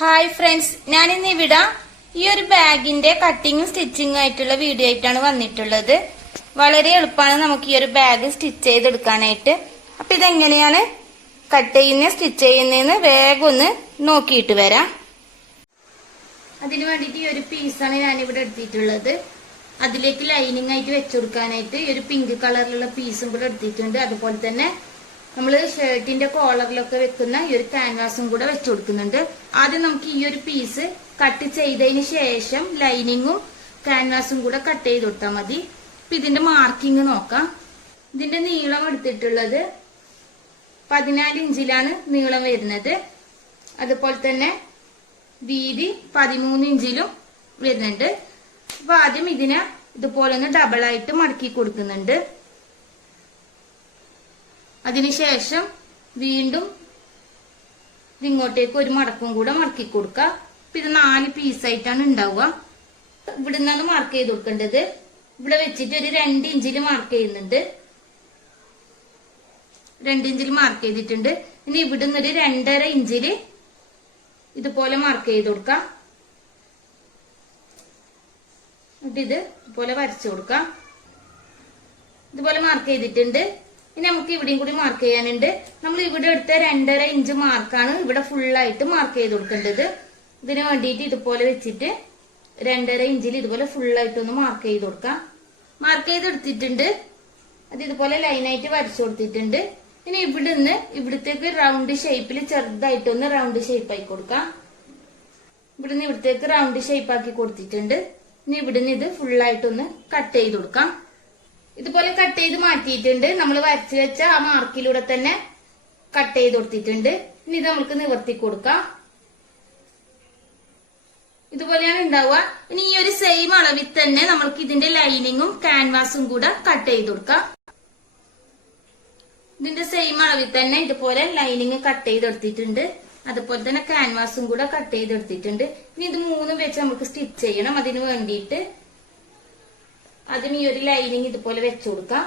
Hi friends, ഞാനിന്ന് ഇവിടെ ഈ ഒരു ബാഗിന്റെ കട്ടിങ്ങും സ്റ്റിച്ചിങ്ങും ആയിട്ടുള്ള വീഡിയോ ആയിട്ടാണ് വന്നിട്ടുള്ളത്. വളരെ എളുപ്പമാണ് നമുക്ക് ഈ ഒരു ബാഗ് സ്റ്റിച്ച് ചെയ്തെടുക്കാനായിട്ട്. അപ്പൊ ഇതെങ്ങനെയാണ് കട്ട് ചെയ്യുന്ന സ്റ്റിച്ച് ചെയ്യുന്നതെന്ന് വേഗം ഒന്ന് നോക്കിയിട്ട് വരാം. അതിനു വേണ്ടിയിട്ട് ഈ ഒരു പീസാണ് ഞാനിവിടെ എടുത്തിട്ടുള്ളത്. അതിലേക്ക് ലൈനിങ് ആയിട്ട് വെച്ചു കൊടുക്കാനായിട്ട് ഈ ഒരു പിങ്ക് കളറിലുള്ള പീസും കൂടെ എടുത്തിട്ടുണ്ട്. അതുപോലെ തന്നെ നമ്മൾ ഷർട്ടിന്റെ കോളറിലൊക്കെ വെക്കുന്ന ഈ ഒരു ക്യാൻവാസും കൂടെ വെച്ചു കൊടുക്കുന്നുണ്ട്. ആദ്യം നമുക്ക് ഈ ഒരു പീസ് കട്ട് ചെയ്തതിന് ശേഷം ലൈനിങ്ങും ക്യാൻവാസും കൂടെ കട്ട് ചെയ്ത് കൊടുത്താൽ മതി. അപ്പൊ ഇതിന്റെ മാർക്കിങ് നോക്കാം. ഇതിന്റെ നീളം എടുത്തിട്ടുള്ളത് 14 ഇഞ്ചിലാണ് നീളം വരുന്നത്. അതുപോലെ തന്നെ വീതി 13 ഇഞ്ചിലും വരുന്നുണ്ട്. അപ്പൊ ആദ്യം ഇതിനെ ഇതുപോലെ ഒന്ന് ഡബിൾ ആയിട്ട് മടക്കി കൊടുക്കുന്നുണ്ട്. അതിനുശേഷം വീണ്ടും ഇങ്ങോട്ടേക്ക് ഒരു മടക്കും കൂടെ മടക്കി കൊടുക്കുക. ഇത് 4 പീസായിട്ടാണ് ഉണ്ടാവുക. ഇവിടെ നിന്നാണ് മാർക്ക് ചെയ്ത് കൊടുക്കേണ്ടത്. ഇവിടെ വെച്ചിട്ട് ഒരു 2 ഇഞ്ചിൽ മാർക്ക് ചെയ്യുന്നുണ്ട്. 2 ഇഞ്ചിൽ മാർക്ക് ചെയ്തിട്ടുണ്ട്. ഇനി ഇവിടെ നിന്ന് ഒരു 2.5 ഇഞ്ചില് ഇതുപോലെ മാർക്ക് ചെയ്ത് കൊടുക്കാം. എന്നിട്ട് ഇത് ഇതുപോലെ വരച്ചു കൊടുക്കാം. ഇതുപോലെ മാർക്ക് ചെയ്തിട്ടുണ്ട്. ഇനി നമുക്ക് ഇവിടെയും കൂടി മാർക്ക് ചെയ്യാനുണ്ട്. നമ്മൾ ഇവിടെ എടുത്ത 2.5 ഇഞ്ച് മാർക്കാണ് ഇവിടെ ഫുള്ളായിട്ട് മാർക്ക് ചെയ്ത് കൊടുക്കേണ്ടത്. ഇതിന് വേണ്ടിയിട്ട് ഇതുപോലെ വെച്ചിട്ട് 2.5 ഇഞ്ചിൽ ഇതുപോലെ ഫുള്ളായിട്ടൊന്ന് മാർക്ക് ചെയ്ത് കൊടുക്കാം. മാർക്ക് ചെയ്തെടുത്തിട്ടുണ്ട്. അത് ഇതുപോലെ ലൈനായിട്ട് വരച്ചു കൊടുത്തിട്ടുണ്ട്. ഇനി ഇവിടുന്ന് ഇവിടത്തേക്ക് റൗണ്ട് ഷേപ്പിൽ ചെറുതായിട്ടൊന്ന് റൗണ്ട് ഷേപ്പ് ആക്കി കൊടുക്കാം. ഇവിടുന്ന് ഇവിടത്തേക്ക് റൗണ്ട് ഷേപ്പ് ആക്കി കൊടുത്തിട്ടുണ്ട്. ഇനി ഇവിടുന്ന് ഇത് ഫുള്ളായിട്ടൊന്ന് കട്ട് ചെയ്ത് കൊടുക്കാം. ഇതുപോലെ കട്ട് ചെയ്ത് മാറ്റിയിട്ടുണ്ട്. നമ്മൾ വരച്ചു വെച്ച ആ മാർക്കിലൂടെ തന്നെ കട്ട് ചെയ്ത് കൊടുത്തിട്ടുണ്ട്. ഇനി ഇത് നമുക്ക് നിവർത്തി കൊടുക്കാം. ഇതുപോലെയാണ് ഉണ്ടാവുക. ഇനി ഈ ഒരു സെയിം അളവിൽ തന്നെ നമ്മൾക്ക് ഇതിന്റെ ലൈനിങ്ങും ക്യാൻവാസും കൂടെ കട്ട് ചെയ്ത് കൊടുക്കാം. ഇതിന്റെ സെയിം അളവിൽ തന്നെ ഇതുപോലെ ലൈനിങ് കട്ട് ചെയ്തെടുത്തിട്ടുണ്ട്. അതുപോലെ തന്നെ ക്യാൻവാസും കൂടെ കട്ട് ചെയ്തെടുത്തിട്ടുണ്ട്. ഇനി ഇത് 3 വെച്ച് നമുക്ക് സ്റ്റിച്ച് ചെയ്യണം. അതിന് വേണ്ടിയിട്ട് ആദ്യം ഈ ഒരു ലൈനിങ് ഇതുപോലെ വെച്ചു കൊടുക്കാം.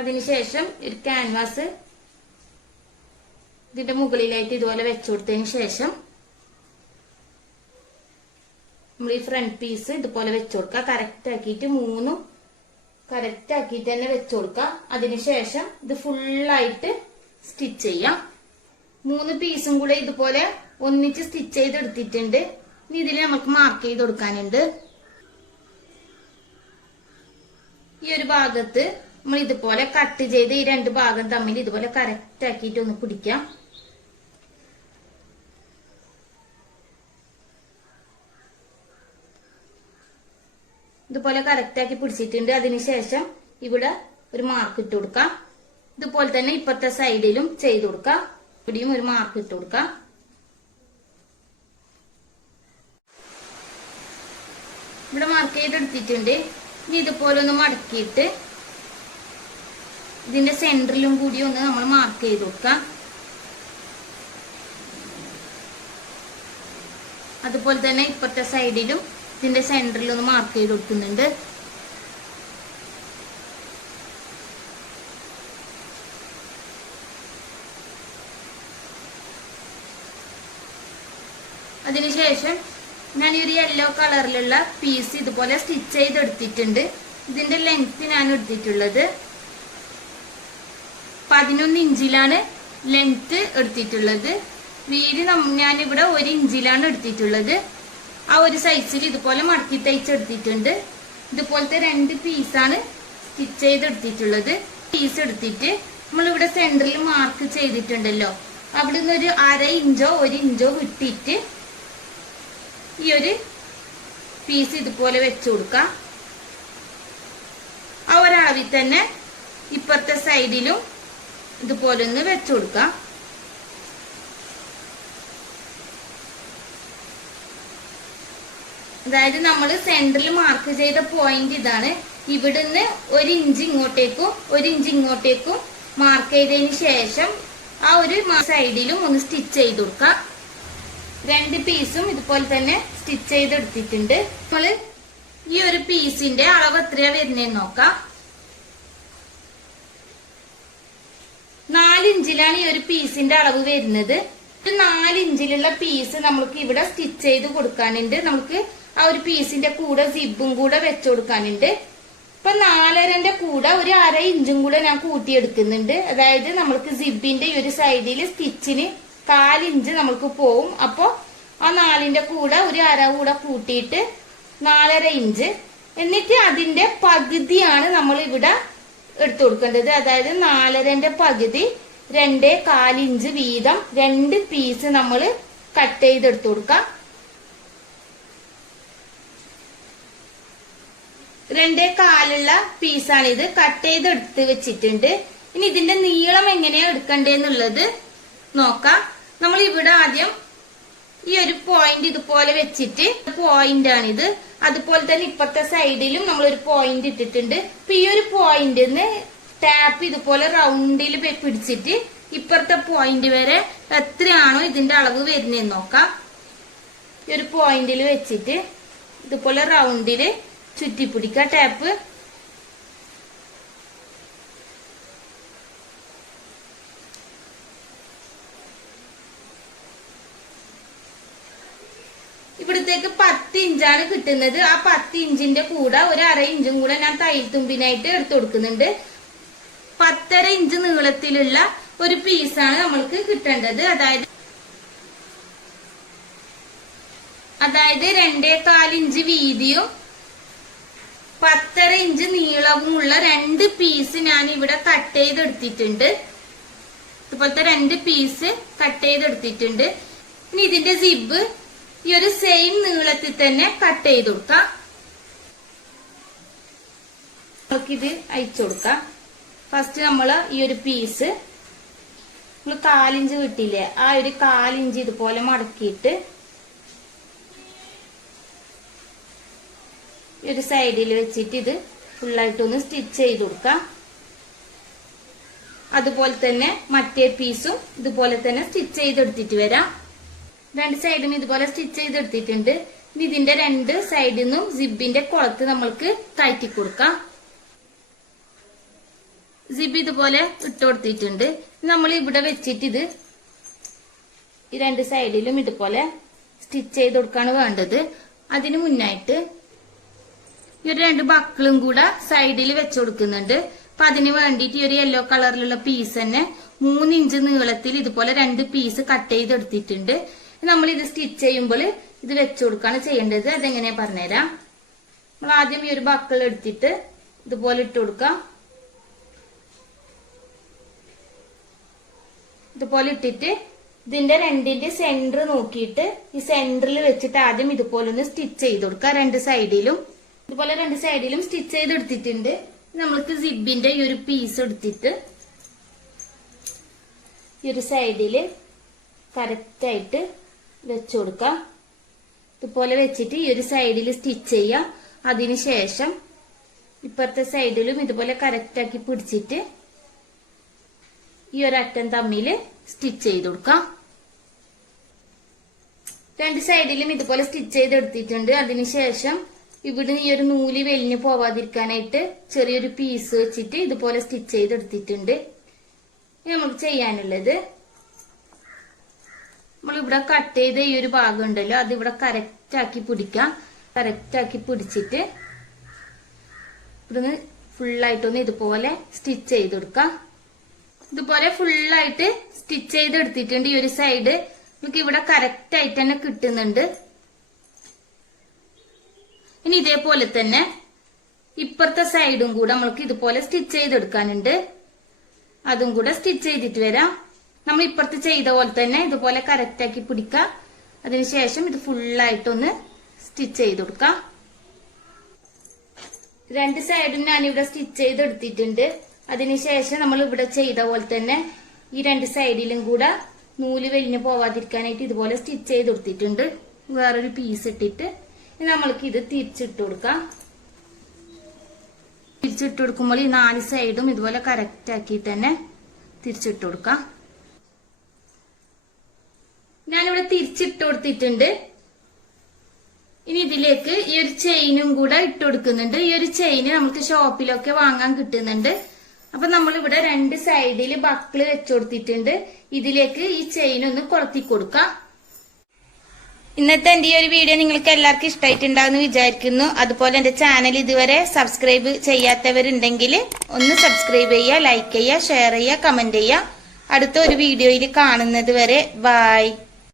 അതിനുശേഷം ഒരു ക്യാൻവാസ് ഇതിന്റെ മുകളിലായിട്ട് ഇതുപോലെ വെച്ചു കൊടുത്തതിന് ശേഷം നമ്മൾ ഈ ഫ്രണ്ട് പീസ് ഇതുപോലെ വെച്ചു കൊടുക്കുക. കറക്റ്റ് ആക്കിയിട്ട് 3 കറക്റ്റ് ആക്കിയിട്ട് തന്നെ വെച്ചു കൊടുക്കുക. അതിനുശേഷം ഇത് ഫുള്ളായിട്ട് സ്റ്റിച്ച് ചെയ്യാം. 3 പീസും കൂടെ ഇതുപോലെ ഒന്നിച്ച് സ്റ്റിച്ച് ചെയ്തെടുത്തിട്ടുണ്ട്. ഇനി ഇതിൽ നമുക്ക് മാർക്ക് ചെയ്ത് കൊടുക്കാനുണ്ട്. ഈ ഒരു ഭാഗത്ത് നമ്മൾ ഇതുപോലെ കട്ട് ചെയ്ത് ഈ 2 ഭാഗം തമ്മിൽ ഇതുപോലെ കറക്റ്റ് ആക്കിയിട്ട് ഒന്ന് പിടിക്കാം. ഇതുപോലെ കറക്റ്റ് ആക്കി പിടിച്ചിട്ടുണ്ട്. അതിനുശേഷം ഇവിടെ ഒരു മാർക്ക് ഇട്ട് കൊടുക്കാം. ഇതുപോലെ തന്നെ ഇപ്പുറത്തെ സൈഡിലും ചെയ്ത് കൊടുക്കാം. ഇവിടെയും ഒരു മാർക്ക് ഇട്ട് കൊടുക്കാം. ഇവിടെ മാർക്ക് ചെയ്തെടുത്തിട്ടുണ്ട്. ഇനി ഇതുപോലെ ഒന്ന് മടക്കിയിട്ട് ഇതിന്റെ സെന്ററിലും കൂടി ഒന്ന് നമ്മൾ മാർക്ക് ചെയ്ത് കൊടുക്കാം. അതുപോലെ തന്നെ ഇപ്പുറത്തെ സൈഡിലും ഇതിന്റെ സെന്ററിൽ ഒന്ന് മാർക്ക് ചെയ്ത് കൊടുക്കുന്നുണ്ട്. അതിനുശേഷം ഞാൻ ഈ ഒരു യെല്ലോ കളറിലുള്ള പീസ് ഇതുപോലെ സ്റ്റിച്ച് ചെയ്തെടുത്തിട്ടുണ്ട്. ഇതിന്റെ ലെങ്ത് ഞാൻ എടുത്തിട്ടുള്ളത് 11 ഇഞ്ചിലാണ് ലെങ്ത് എടുത്തിട്ടുള്ളത്. വീതി ഞാനിവിടെ 1 ഇഞ്ചിലാണ് എടുത്തിട്ടുള്ളത്. ആ ഒരു സൈസിൽ ഇതുപോലെ മടക്കി തയ്ച്ചെടുത്തിട്ടുണ്ട്. ഇതുപോലത്തെ 2 പീസാണ് സ്റ്റിച്ച് ചെയ്തെടുത്തിട്ടുള്ളത്. പീസ് എടുത്തിട്ട് നമ്മളിവിടെ സെന്ററിൽ മാർക്ക് ചെയ്തിട്ടുണ്ടല്ലോ, അവിടെ നിന്ന് ഒരു 1/2 ഇഞ്ചോ 1 ഇഞ്ചോ വിട്ടിട്ട് ഈ ഒരു പീസ് ഇതുപോലെ വെച്ചു കൊടുക്കാം. ആ ഒരളവിൽ തന്നെ ഇപ്പുറത്തെ സൈഡിലും ഇതുപോലെ ഒന്ന് വെച്ചു കൊടുക്കാം. അതായത് നമ്മൾ സെന്ററിൽ മാർക്ക് ചെയ്ത പോയിന്റ് ഇതാണ്. ഇവിടുന്ന് 1 ഇഞ്ച് ഇങ്ങോട്ടേക്കും 1 ഇഞ്ച് ഇങ്ങോട്ടേക്കും മാർക്ക് ചെയ്തതിന് ശേഷം ആ ഒരു സൈഡിലും ഒന്ന് സ്റ്റിച്ച് ചെയ്ത് കൊടുക്കാം. 2 പീസും ഇതുപോലെ തന്നെ സ്റ്റിച്ച് ചെയ്തെടുത്തിട്ടുണ്ട്. നമ്മൾ ഈ ഒരു പീസിന്റെ അളവ് എത്രയാ വരുന്നതെന്ന് നോക്കാം. 4 ഇഞ്ചിലാണ് ഈ ഒരു പീസിന്റെ അളവ് വരുന്നത്. 4 ഇഞ്ചിലുള്ള പീസ് നമുക്ക് ഇവിടെ സ്റ്റിച്ച് ചെയ്ത് കൊടുക്കാനുണ്ട്. നമുക്ക് ആ ഒരു പീസിന്റെ കൂടെ സിബും കൂടെ വെച്ചു കൊടുക്കാനുണ്ട്. ഇപ്പൊ 4.5ന്റെ കൂടെ ഒരു 1/2 ഇഞ്ചും കൂടെ ഞാൻ കൂട്ടിയെടുക്കുന്നുണ്ട്. അതായത് നമ്മൾക്ക് സിബിന്റെ ഈ ഒരു സൈഡിൽ സ്റ്റിച്ചിന് 4 ഇഞ്ച് നമുക്ക് പോവും. അപ്പൊ ആ 4ന്റെ കൂടെ ഒരു 1/2 കൂടെ കൂട്ടിയിട്ട് 4.5 ഇഞ്ച്. എന്നിട്ട് അതിന്റെ പകുതിയാണ് നമ്മൾ ഇവിടെ എടുത്തു കൊടുക്കേണ്ടത്. അതായത് 4.5ന്റെ പകുതി 2.25 ഇഞ്ച് വീതം 2 പീസ് നമ്മൾ കട്ട് ചെയ്തെടുത്തു കൊടുക്കാം. 2.25 പീസാണിത്. കട്ട് ചെയ്തെടുത്ത് വെച്ചിട്ടുണ്ട്. ഇനി ഇതിന്റെ നീളം എങ്ങനെയാ എടുക്കണ്ടേന്നുള്ളത് നോക്കാം. നമ്മൾ ഇവിടെ ആദ്യം ഈ ഒരു പോയിന്റ് ഇതുപോലെ വെച്ചിട്ട് പോയിന്റ് ആണിത്. അതുപോലെ തന്നെ ഇപ്പുറത്തെ സൈഡിലും നമ്മൾ ഒരു പോയിന്റ് ഇട്ടിട്ടുണ്ട്. അപ്പൊ ഈ ഒരു പോയിന്റിന്ന് ടാപ്പ് ഇതുപോലെ റൗണ്ടിൽ പിടിച്ചിട്ട് ഇപ്പുറത്തെ പോയിന്റ് വരെ എത്രയാണോ ഇതിന്റെ അളവ് വരുന്നതെന്ന് നോക്കാം. ഈ ഒരു പോയിന്റിൽ വെച്ചിട്ട് ഇതുപോലെ റൗണ്ടില് ചുറ്റിപ്പിടിക്ക ടാപ്പ്. ഇവിടത്തേക്ക് 10 ഇഞ്ചാണ് കിട്ടുന്നത്. ആ 10 ഇഞ്ചിന്റെ കൂടെ ഒരു 1/2 ഇഞ്ചും കൂടെ ഞാൻ തയ്യൽ തുമ്പിനായിട്ട് എടുത്തു കൊടുക്കുന്നുണ്ട്. 10.5 ഇഞ്ച് നീളത്തിലുള്ള ഒരു പീസാണ് നമ്മൾക്ക് കിട്ടേണ്ടത്. അതായത് 2.25 ഇഞ്ച് വീതിയും 10.5 ഇഞ്ച് നീളവുമുള്ള 2 പീസ് ഞാൻ ഇവിടെ കട്ട് ചെയ്തെടുത്തിട്ടുണ്ട്. ഇതുപോലത്തെ 2 പീസ് കട്ട് ചെയ്തെടുത്തിട്ടുണ്ട്. ഇനി ഇതിന്റെ സിബ് ഈ ഒരു സെയിം നീളത്തിൽ തന്നെ കട്ട് ചെയ്ത് കൊടുക്കാം. നമുക്കിത് അയച്ചു കൊടുക്കാം. ഫസ്റ്റ് നമ്മള് ഈ ഒരു പീസ് 4 ഇഞ്ച് കിട്ടിയില്ലേ, ആ ഒരു 4 ഇഞ്ച് ഇതുപോലെ മടക്കിയിട്ട് ഈ ഒരു സൈഡിൽ വെച്ചിട്ട് ഇത് ഫുള്ളായിട്ടൊന്ന് സ്റ്റിച്ച് ചെയ്ത് കൊടുക്കാം. അതുപോലെ തന്നെ മറ്റേ പീസും ഇതുപോലെ തന്നെ സ്റ്റിച്ച് ചെയ്തെടുത്തിട്ട് വരാം. 2 സൈഡും ഇതുപോലെ സ്റ്റിച്ച് ചെയ്തെടുത്തിട്ടുണ്ട്. ഇനി ഇതിന്റെ 2 സൈഡിൽ നിന്നും സിബിന്റെ കുളത്ത് നമ്മൾക്ക് കയറ്റി കൊടുക്കാം. സിബ് ഇതുപോലെ ഇട്ടുകൊടുത്തിട്ടുണ്ട്. നമ്മൾ ഇവിടെ വെച്ചിട്ട് ഇത് ഈ 2 സൈഡിലും ഇതുപോലെ സ്റ്റിച്ച് ചെയ്ത് കൊടുക്കാണ് വേണ്ടത്. അതിന് മുന്നായിട്ട് ഈ ഒരു 2 ബക്കിളും കൂടെ സൈഡിൽ വെച്ചു കൊടുക്കുന്നുണ്ട്. അപ്പൊ അതിന് വേണ്ടിയിട്ട് ഈ ഒരു യെല്ലോ കളറിലുള്ള പീസ് തന്നെ 3 ഇഞ്ച് നീളത്തിൽ ഇതുപോലെ 2 പീസ് കട്ട് ചെയ്തെടുത്തിട്ടുണ്ട്. നമ്മൾ ഇത് സ്റ്റിച്ച് ചെയ്യുമ്പോൾ ഇത് വെച്ചു കൊടുക്കാണ് ചെയ്യേണ്ടത്. അതെങ്ങനെയാ പറഞ്ഞുതരാം. നമ്മൾ ആദ്യം ഈ ഒരു ബക്കിൾ എടുത്തിട്ട് ഇതുപോലെ ഇട്ട് കൊടുക്കാം. ഇതുപോലെ ഇട്ടിട്ട് ഇതിന്റെ 2ന്റെ സെന്റർ നോക്കിയിട്ട് ഈ സെന്ററിൽ വെച്ചിട്ട് ആദ്യം ഇതുപോലെ ഒന്ന് സ്റ്റിച്ച് ചെയ്ത് കൊടുക്കുക. 2 സൈഡിലും ഇതുപോലെ 2 സൈഡിലും സ്റ്റിച്ച് ചെയ്തെടുത്തിട്ടുണ്ട്. നമ്മൾക്ക് സിബിന്റെ ഈ ഒരു പീസ് എടുത്തിട്ട് ഈ ഒരു സൈഡില് കറക്റ്റ് ആയിട്ട് വെച്ചു കൊടുക്കാം. ഇതുപോലെ വെച്ചിട്ട് ഈ ഒരു സൈഡിൽ സ്റ്റിച്ച് ചെയ്യാം. അതിനുശേഷം ഇപ്പുറത്തെ സൈഡിലും ഇതുപോലെ കറക്റ്റ് ആക്കി പിടിച്ചിട്ട് ഈ ഒരു അറ്റം തമ്മിൽ സ്റ്റിച്ച് ചെയ്ത് കൊടുക്കാം. 2 സൈഡിലും ഇതുപോലെ സ്റ്റിച്ച് ചെയ്തെടുത്തിട്ടുണ്ട്. അതിനുശേഷം ഇവിടുന്ന് ഈ ഒരു നൂല് വെലിഞ്ഞു പോവാതിരിക്കാനായിട്ട് ചെറിയൊരു പീസ് വെച്ചിട്ട് ഇതുപോലെ സ്റ്റിച്ച് ചെയ്തെടുത്തിട്ടുണ്ട്. നമുക്ക് ചെയ്യാനുള്ളത് നമ്മളിവിടെ കട്ട് ചെയ്ത ഈ ഒരു ഭാഗം ഉണ്ടല്ലോ, അത് ഇവിടെ കറക്റ്റ് ആക്കി പിടിക്കാം. കറക്റ്റ് ആക്കി പിടിച്ചിട്ട് ഇവിടുന്ന് ഫുള്ളായിട്ടൊന്ന് ഇതുപോലെ സ്റ്റിച്ച് ചെയ്തെടുക്കാം. ഇതുപോലെ ഫുള്ളായിട്ട് സ്റ്റിച്ച് ചെയ്തെടുത്തിട്ടുണ്ട്. ഈ ഒരു സൈഡ് നമുക്ക് ഇവിടെ കറക്റ്റ് ആയിട്ട് തന്നെ കിട്ടുന്നുണ്ട്. ഇനി ഇതേപോലെ തന്നെ ഇപ്പുറത്തെ സൈഡും കൂടെ നമ്മൾക്ക് ഇതുപോലെ സ്റ്റിച്ച് ചെയ്തെടുക്കാനുണ്ട്. അതും കൂടെ സ്റ്റിച്ച് ചെയ്തിട്ട് വരാം. നമ്മൾ ഇപ്പുറത്ത് ചെയ്ത പോലെ തന്നെ ഇതുപോലെ കറക്റ്റ് ആക്കി പിടിക്കാം. അതിനുശേഷം ഇത് ഫുള്ളായിട്ടൊന്ന് സ്റ്റിച്ച് ചെയ്ത് കൊടുക്കാം. 2 സൈഡും ഞാനിവിടെ സ്റ്റിച്ച് ചെയ്തെടുത്തിട്ടുണ്ട്. അതിനുശേഷം നമ്മൾ ഇവിടെ ചെയ്ത പോലെ തന്നെ ഈ 2 സൈഡിലും കൂടെ നൂല് വെലിഞ്ഞു പോവാതിരിക്കാനായിട്ട് ഇതുപോലെ സ്റ്റിച്ച് ചെയ്ത് കൊടുത്തിട്ടുണ്ട്. വേറൊരു പീസ് ഇട്ടിട്ട് നമ്മൾക്ക് ഇത് തിരിച്ചിട്ട് കൊടുക്കാം. തിരിച്ചിട്ട് കൊടുക്കുമ്പോൾ ഈ 4 സൈഡും ഇതുപോലെ കറക്റ്റ് ആക്കിയിട്ട് തന്നെ തിരിച്ചിട്ട് കൊടുക്കാം. ഞാനിവിടെ തിരിച്ചിട്ട് കൊടുത്തിട്ടുണ്ട്. ഇനി ഇതിലേക്ക് ഈ ഒരു ചെയിനും കൂടെ ഇട്ട് കൊടുക്കുന്നുണ്ട്. ഈ ഒരു ചെയിന് നമുക്ക് ഷോപ്പിലൊക്കെ വാങ്ങാൻ കിട്ടുന്നുണ്ട്. അപ്പൊ നമ്മളിവിടെ 2 സൈഡിൽ ബക്കിള് വെച്ചു കൊടുത്തിട്ടുണ്ട്. ഇതിലേക്ക് ഈ ചെയിൻ ഒന്ന് കൊളുത്തി കൊടുക്കാം. ഇന്നത്തെ എന്റെ ഈ ഒരു വീഡിയോ നിങ്ങൾക്ക് എല്ലാവർക്കും ഇഷ്ടമായിട്ടുണ്ടാവുമെന്ന് വിചാരിക്കുന്നു. അതുപോലെ എന്റെ ചാനൽ ഇതുവരെ സബ്സ്ക്രൈബ് ചെയ്യാത്തവരുണ്ടെങ്കിൽ ഒന്ന് സബ്സ്ക്രൈബ് ചെയ്യുക, ലൈക്ക് ചെയ്യുക, ഷെയർ ചെയ്യുക, കമന്റ് ചെയ്യുക. അടുത്ത ഒരു വീഡിയോയിൽ കാണുന്നത് വരെ ബൈ.